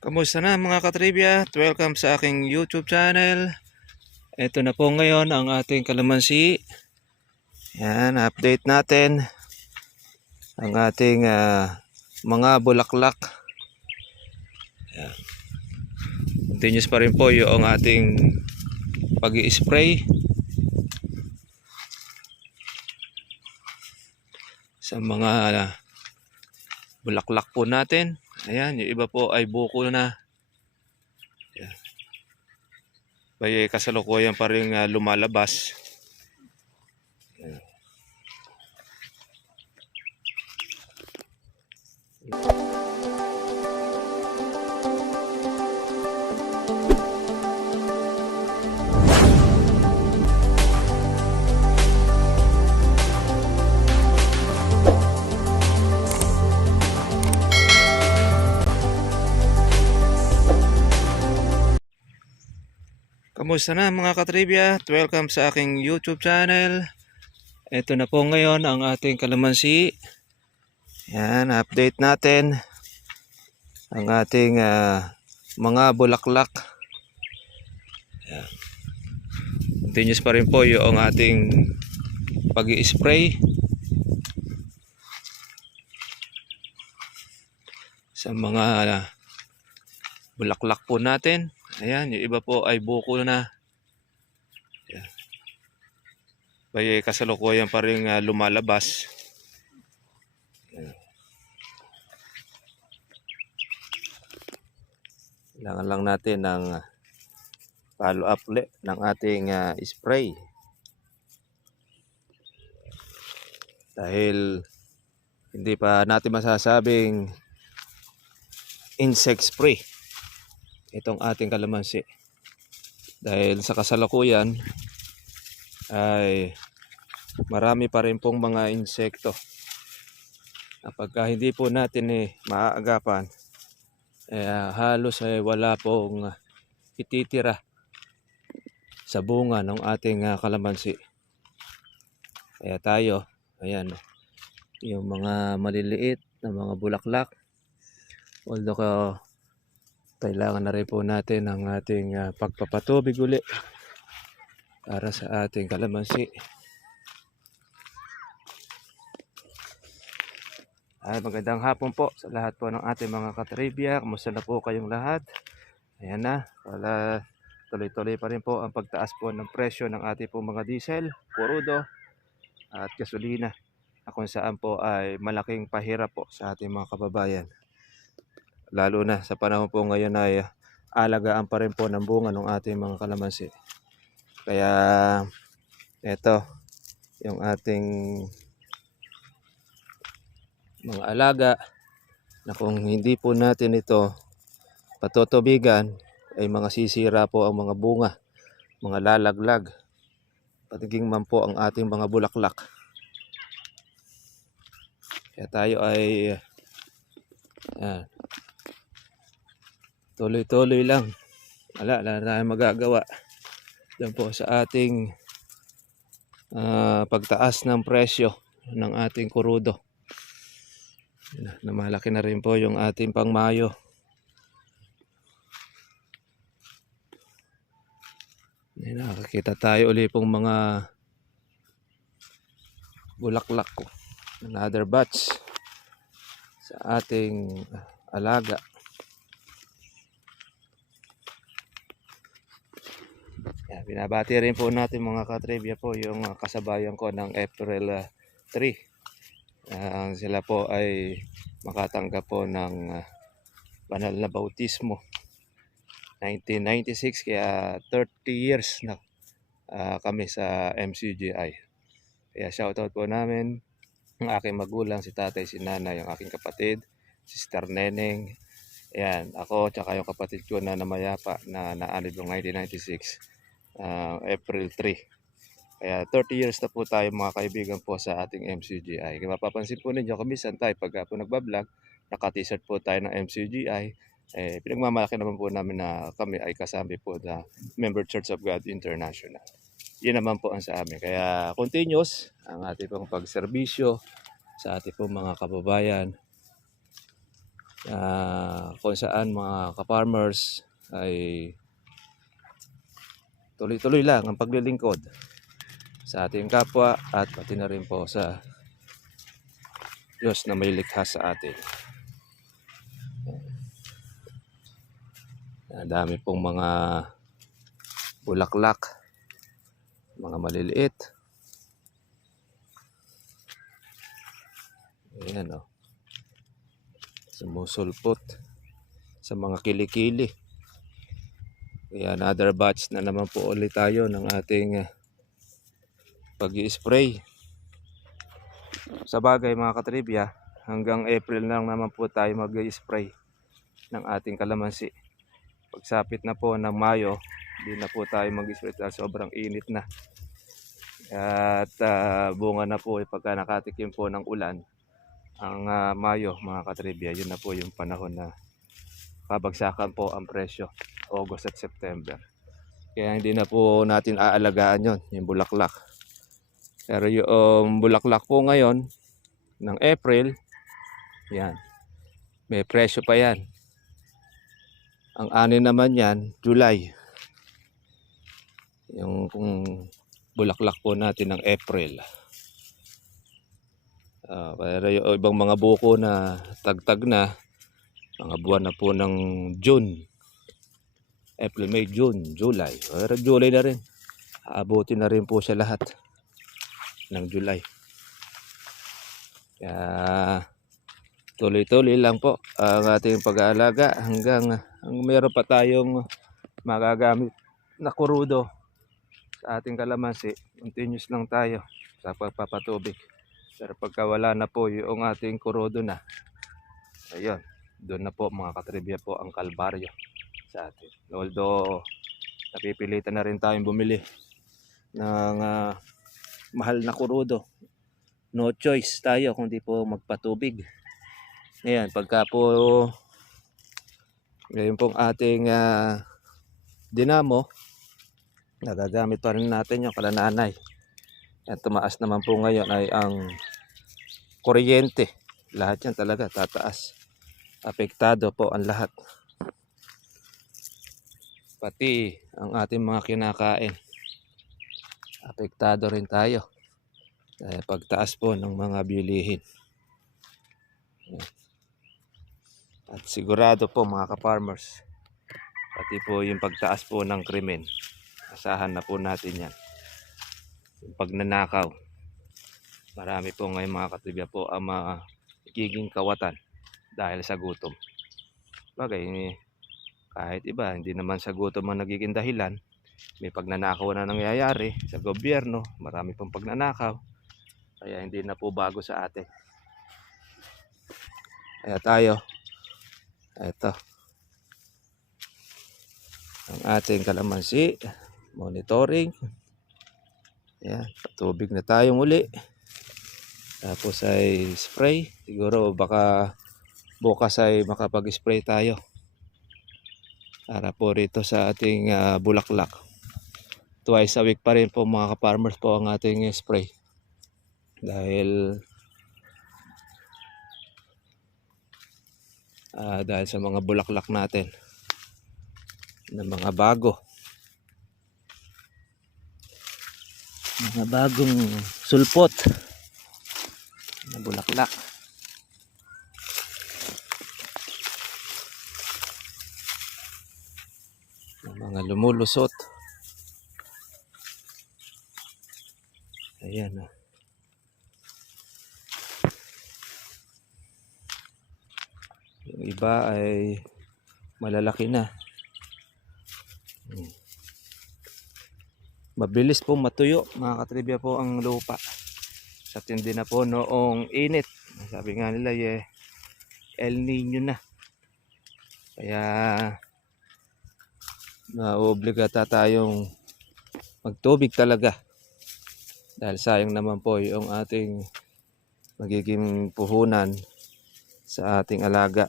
Kamusta na mga katrivia? Welcome sa aking YouTube channel. Ito na po ngayon ang ating kalamansi. Yan, update natin ang ating mga bulaklak. Yan. Continuous pa rin po yung ating pag-i-spray sa mga bulaklak po natin. Ayan, yung iba po ay buko na. Yan. Kaya kasalukuyan pa rin lumalabas. Yan. Kamusta na mga katrivia? Welcome sa aking YouTube channel. Ito na po ngayon ang ating kalamansi. Yan, update natin ang ating mga bulaklak. Yan. Continuous pa rin po yung ating pag-i-spray sa mga bulaklak po natin. Ayan, yung iba po ay buko na. Ayan. Kaya kasalukuyan pa rin lumalabas. Ayan. Kailangan lang natin ng follow up ulit ng ating spray. Dahil hindi pa natin masasabing insect spray itong ating kalamansi. Dahil sa kasalukuyan ay marami pa rin pong mga insekto na pagka hindi po natin maaagapan, halos wala pong ititira sa bunga ng ating kalamansi. Kaya tayo, ayan, yung mga maliliit na mga bulaklak, although kailangan na rin po natin ang ating pagpapatubig uli para sa ating kalamansi. Ay, magandang hapon po sa lahat po ng ating mga katrivia. Kumusta na po kayong lahat? Ayan na, wala, tuloy-tuloy pa rin po ang pagtaas po ng presyo ng ating po mga diesel, kurudo at gasolina, kung saan po ay malaking pahirap po sa ating mga kababayan. Lalo na sa panahon po ngayon ay alagaan pa rin po ng bunga ng ating mga kalamansi. Kaya ito yung ating mga alaga na kung hindi po natin ito patutubigan ay mga sisira po ang mga bunga, mga lalaglag, patiging man po ang ating mga bulaklak. Kaya tayo ay tuloy-tuloy lang. Wala na tayong magagawa dyan po sa ating pagtaas ng presyo ng ating kurudo. Namalaki na rin po yung ating pangmayo. Nakakita tayo ulit pong mga bulaklak ko. Another batch sa ating alaga. Yan, binabati rin po natin mga katrivia po yung kasabayan ko ng April 3. Sila po ay makatanggap po ng banal na bautismo 1996, kaya 30 years na kami sa MCGI. Kaya shoutout po namin ang aking magulang, si tatay, si nanay, yung aking kapatid, sister Neneng. Ayan, ako tsaka yung kapatid ko na namayapa na naanib noong 1996, April 3. Kaya 30 years na po tayo mga kaibigan po sa ating MCGI. Kaya mapapansin po ninyo, kamisan tayo pagka po nagbablog, naka-t-shirt po tayo ng MCGI. Pinagmamalaki naman po namin na kami ay kasama po na Member Church of God International. Yun naman po ang sa amin. Kaya continuous ang ating pong pagserbisyo sa ating pong mga kababayan. kung saan mga ka-farmers ay tuloy-tuloy lang ang paglilingkod sa ating kapwa at pati na rin po sa Diyos na may likha sa atin. Ang dami pong mga bulaklak, mga maliliit. Ayan o. Sumusulpot sa mga kilikili. Kaya another batch na naman po ulit tayo ng ating pag-i-spray. Sa bagay mga katribya, hanggang April lang naman po tayo mag-i-spray ng ating kalamansi. Pagsapit na po ng Mayo, hindi na po tayo mag-spray dahil sobrang init na. At bunga na po pagka nakatikim po ng ulan. Ang Mayo mga katribya, yun na po yung panahon na pabagsakan po ang presyo, August at September. Kaya hindi na po natin aalagaan yon, yung bulaklak. Pero yung bulaklak po ngayon ng April, yan, may presyo pa yan. Ang ani naman yan, July. Yung kung bulaklak po natin ng April. Pero yung ibang mga buko na tagtag na, mga buwan na po ng June. April, May, June, July. Pero July na rin. Aabutin na rin po siya lahat ng July. Kaya tuloy-tuloy lang po ang ating pag-aalaga hanggang meron pa tayong magagamit na kurudo sa ating kalamansi. Continuous lang tayo sa pagpapatubig. Pero pagka wala na po yung ating kurudo na, ayun, doon na po mga katribya po ang kalbaryo sa atin. Although napipilitan na rin tayong bumili ng mahal na kurudo. No choice tayo kundi po magpatubig. Ngayon, pagka po ngayon pong ating dinamo, nagagamit pa rin natin yung kalananay. At tumaas naman po ngayon ay ang kuryente. Lahat yan talaga tataas. Apektado po ang lahat. Pati ang ating mga kinakain. Apektado rin tayo. Pagtaas po ng mga bilihin. At sigurado po mga ka-farmers, pati po yung pagtaas po ng krimen, asahan na po natin yan. Yung pagnanakaw, marami po ngayon mga katibya po ang magiging kawatan dahil sa gutom. Bagay, kahit iba, hindi naman sa gutom ang nagiging dahilan. May pagnanakaw na nangyayari sa gobyerno, marami pong pagnanakaw. Kaya hindi na po bago sa atin. Kaya tayo, ito, ang ating kalamansi, monitoring. Ayan, patubig na tayo muli. Tapos ay spray. Siguro baka bukas ay makapag-spray tayo. Para po rito sa ating bulaklak. Twice a week pa rin po mga ka-farmers po ang ating spray. Dahil sa mga bulaklak natin na mga bagong sulpot na bulaklak. Na mga lumulusot. Ayan. Yung iba ay malalaki na. Mabilis po matuyo mga katribya po ang lupa. Sa tindi na po noong init. Sabi nga nila El Nino na. Kaya naobligata tayong magtubig talaga. Dahil sayang naman po yung ating magiging puhunan sa ating alaga.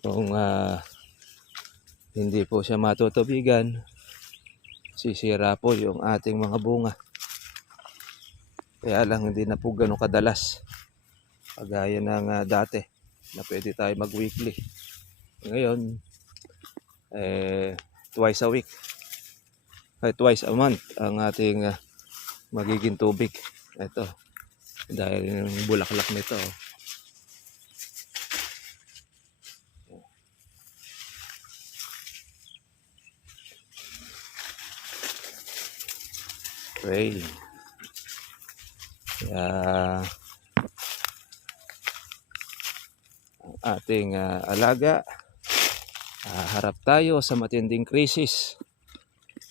Kung hindi po siya matutubigan, sisira po yung ating mga bunga. Kaya lang hindi na po ganun kadalas kagaya ng dati na pwede tayo mag weekly. Ngayon twice a week ay twice a month ang ating magiging tubig. Ito dahil yung bulaklak nito. Rain. Kaya ang ating alaga, harap tayo sa matinding krisis,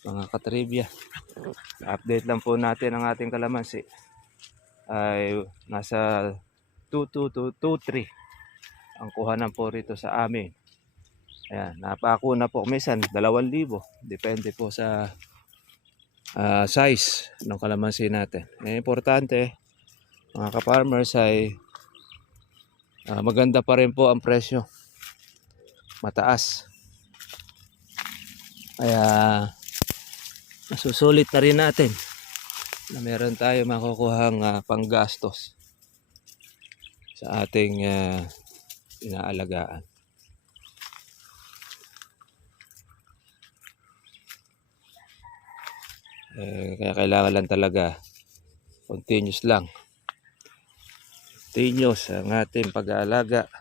mga katribya. Update lang po natin ang ating kalamansi ay nasa 2223 ang kuhanan po rito sa amin. Ayan, napako na po minsan 2,000, depende po sa size ng kalamansi natin. Importante mga ka-farmers ay maganda pa rin po ang presyo, mataas. Kaya nasusulit na rin natin na meron tayo makukuhang panggastos sa ating inaalagaan. Kaya kailangan lang talaga continuous lang. Continuous ang ating pag-aalaga.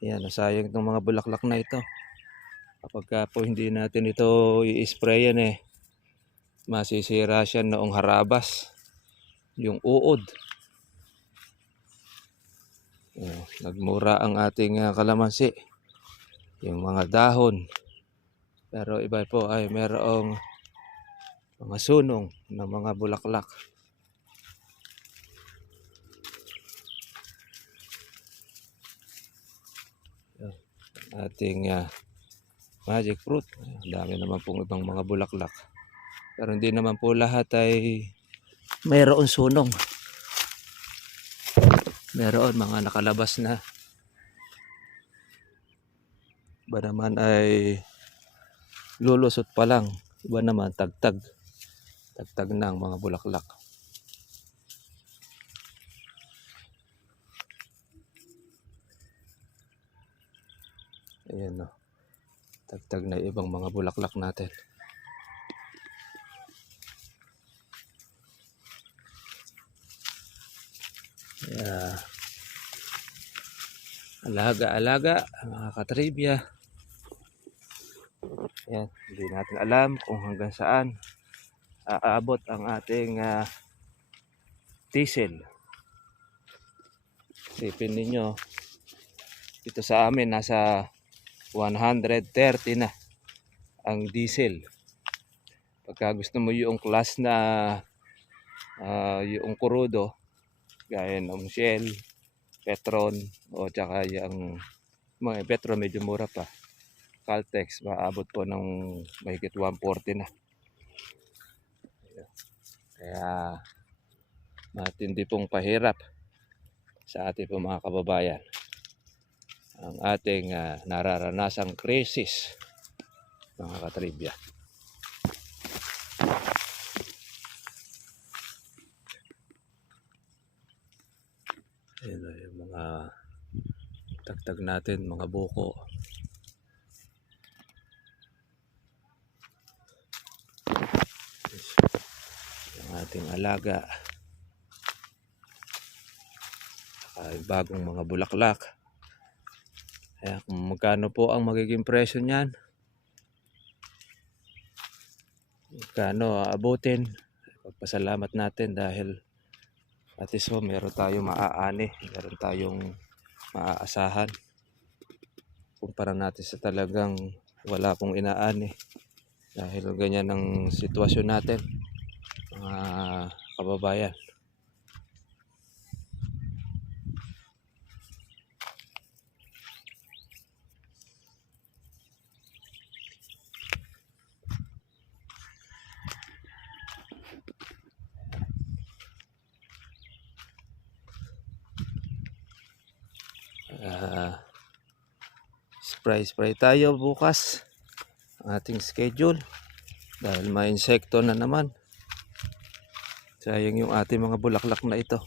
Yan, nasayang itong mga bulaklak na ito. Kapag po hindi natin ito i-sprayan masisira siya noong harabas. Yung uod. Nagmura ang ating kalamansi. Yung mga dahon. Pero iba po ay merong mga sunong ng mga bulaklak. Ating magic fruit. Dami naman pong ibang mga bulaklak. Pero hindi naman po lahat ay mayroon sunong. Meron mga nakalabas na. Iba naman ay lulusot pa lang. Iba naman tagtag. Tagtag ng mga bulaklak. Ayan o. Tagtag na ibang mga bulaklak natin. Alaga-alaga mga katribya. Yan, hindi natin alam kung hanggang saan aabot ang ating diesel. Isipin ninyo, ito sa amin nasa 130 na ang diesel. Pagka gusto mo yung class na yung crudo, gaya ng Shell, Petron, o tsaka yung mga Petron medyo mura pa. Caltex, maabot po ng mahigit 140 na. Kaya matindi pong pahirap sa ating po mga kababayan ang ating nararanasang krisis, mga katribya. Ayan na yung mga tagtag natin, mga buko. Yung ating alaga. Ay bagong mga bulaklak. Kaya kung magkano po ang magiging presyo niyan, magkano aabutin, pagpasalamat natin dahil at least meron tayong maaani, meron tayong maaasahan. Kumpara natin sa talagang wala pong inaani dahil ganyan ang sitwasyon natin, mga kababayan. Spray tayo bukas ang ating schedule. Dahil may insekto na naman. Sayang yung ating mga bulaklak na ito.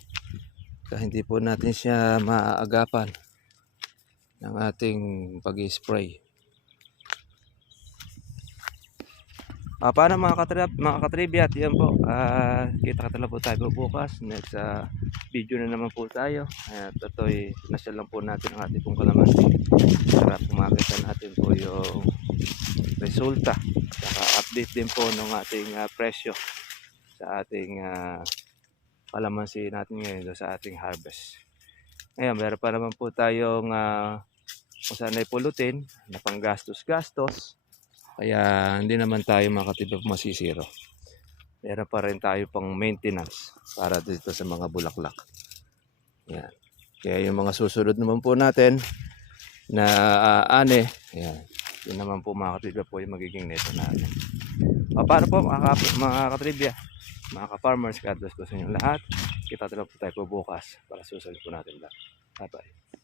Kaya hindi po natin siya maaagapan ng ating pag-spray. Paano mga katribya at yan po, kita-kita po tayo bukas. Next video na naman po tayo. At ito'y nasyal lang po natin ang ating pong kalamansi para pumakita natin po yung resulta. Saka update din po ng ating presyo sa ating kalamansi natin ngayon sa ating harvest. Ngayon, meron pa naman po tayong kung saan ay pulutin na panggastos-gastos. Kaya hindi naman tayo makatipid masisiro. Meron pa rin tayo pang maintenance para dito sa mga bulaklak. Yan. Kaya yung mga susunod naman po natin na ane, yan. Yun naman po mga katribya po yung magiging neto natin. Paano po mga katribya, mga ka-farmers, God bless po sa inyo lahat. Kita-tala po tayo po bukas para susunod po natin lahat. Bye-bye.